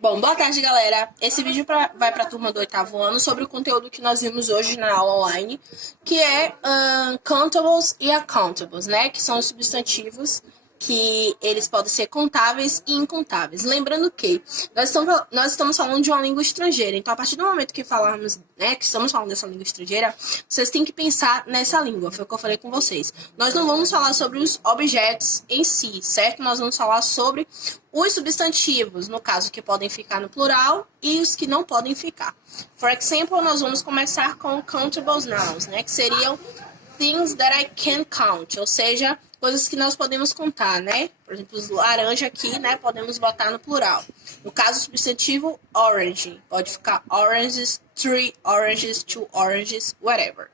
Bom, boa tarde, galera. Esse vídeo vai para a turma do 8º ano sobre o conteúdo que nós vimos hoje na aula online, que é countables e accountables, né? Que são os substantivos que eles podem ser contáveis e incontáveis. Lembrando que nós estamos falando de uma língua estrangeira, então a partir do momento que falarmos, né, que estamos falando dessa língua estrangeira, vocês têm que pensar nessa língua, foi o que eu falei com vocês. Nós não vamos falar sobre os objetos em si, certo? Nós vamos falar sobre os substantivos, no caso, que podem ficar no plural e os que não podem ficar. For example, nós vamos começar com countable nouns, né, que seriam things that I can count, ou seja, coisas que nós podemos contar, né? Por exemplo, laranja aqui, né? Podemos botar no plural. No caso, o substantivo orange. Pode ficar oranges, 3 oranges, 2 oranges, whatever.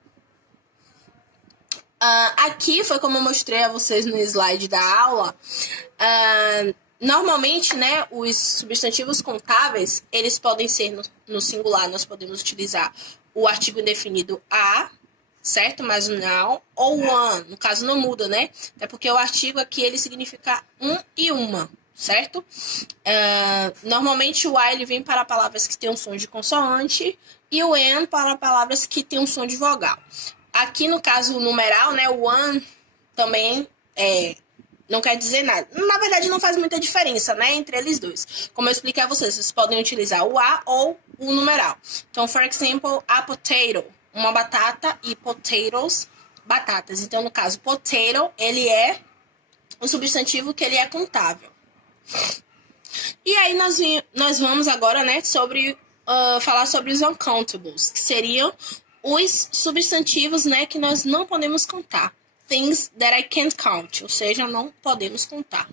Aqui foi como eu mostrei a vocês no slide da aula. Normalmente, né? Os substantivos contáveis, eles podem ser no singular. Nós podemos utilizar o artigo indefinido a, certo? Mas não, ou one, no caso não muda, né? Até porque o artigo aqui, ele significa um e uma, certo? Normalmente o a, ele vem para palavras que têm um som de consoante e o an para palavras que têm um som de vogal. Aqui no caso numeral, né, o one também não quer dizer nada. Na verdade, não faz muita diferença, né, entre eles dois. Como eu expliquei a vocês, vocês podem utilizar o a ou o numeral. Então, for example, a potato, uma batata, e potatoes, batatas. Então, no caso, potato, ele é um substantivo que ele é contável. E aí, nós vamos agora, né, falar sobre os uncountables, que seriam os substantivos, né, que nós não podemos contar. Things that I can't count, ou seja, não podemos contar.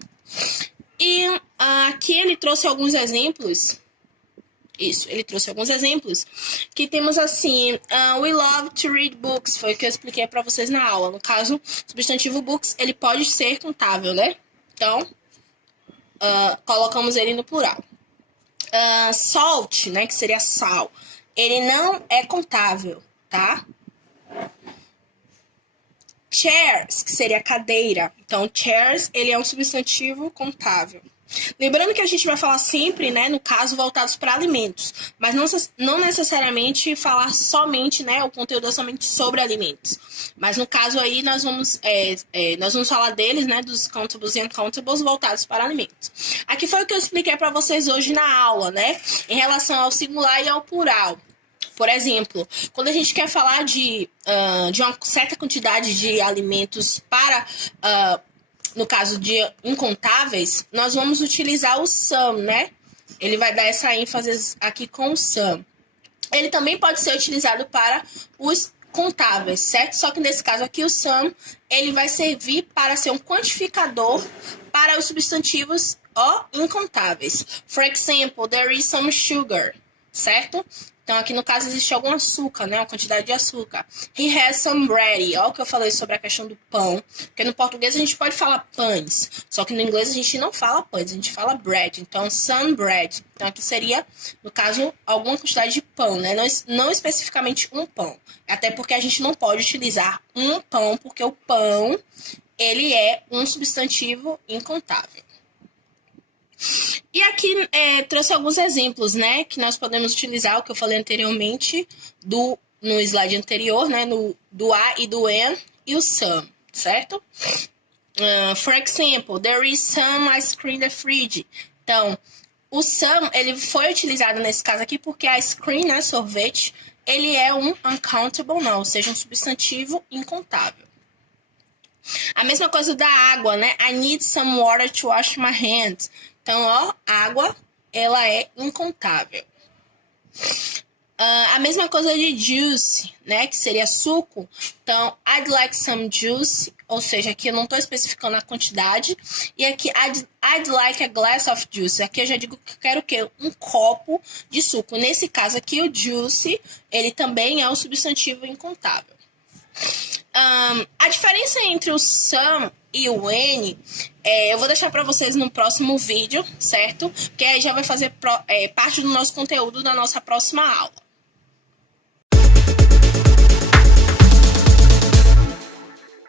E aqui ele trouxe alguns exemplos. Isso, ele trouxe alguns exemplos que temos assim, we love to read books, foi o que eu expliquei para vocês na aula. No caso, o substantivo books, ele pode ser contável, né? Então, colocamos ele no plural. Salt, né, que seria sal, ele não é contável, tá? Chairs, que seria cadeira. Então, chairs, ele é um substantivo contável. Lembrando que a gente vai falar sempre, né, no caso, voltados para alimentos, mas não necessariamente falar somente, né, o conteúdo é somente sobre alimentos. Mas no caso aí, nós vamos falar deles, né, dos countables e uncountables voltados para alimentos. Aqui foi o que eu expliquei para vocês hoje na aula, né, em relação ao singular e ao plural. Por exemplo, quando a gente quer falar de uma certa quantidade de alimentos para... no caso de incontáveis, nós vamos utilizar o some, né? Ele vai dar essa ênfase aqui com o some. Ele também pode ser utilizado para os contáveis, certo? Só que nesse caso aqui, o some, ele vai servir para ser um quantificador para os substantivos incontáveis. For example, there is some sugar, certo? Então, aqui no caso, existe algum açúcar, né? Uma quantidade de açúcar. He has some bread. Olha o que eu falei sobre a questão do pão. Porque no português a gente pode falar pães. Só que no inglês a gente não fala pães, a gente fala bread. Então, some bread. Então, aqui seria, no caso, alguma quantidade de pão, né? Não especificamente um pão. Até porque a gente não pode utilizar um pão, porque o pão, ele é um substantivo incontável. E aqui trouxe alguns exemplos, né, que nós podemos utilizar, o que eu falei anteriormente, no slide anterior, né, do a e do an e o some, certo? For example, there is some ice cream in the fridge. Então, o some, ele foi utilizado nesse caso aqui porque a ice cream, né, sorvete, ele é um uncountable noun, ou seja, um substantivo incontável. A mesma coisa da água, né? I need some water to wash my hands. Então, água, ela é incontável. A mesma coisa de juice, né? Que seria suco. Então, I'd like some juice. Ou seja, aqui eu não estou especificando a quantidade. E aqui, I'd like a glass of juice. Aqui eu já digo que eu quero o quê? Um copo de suco. Nesse caso aqui, o juice, ele também é um substantivo incontável. A diferença entre o some e o N, eu vou deixar para vocês no próximo vídeo, certo? Que aí já vai fazer parte do nosso conteúdo da nossa próxima aula.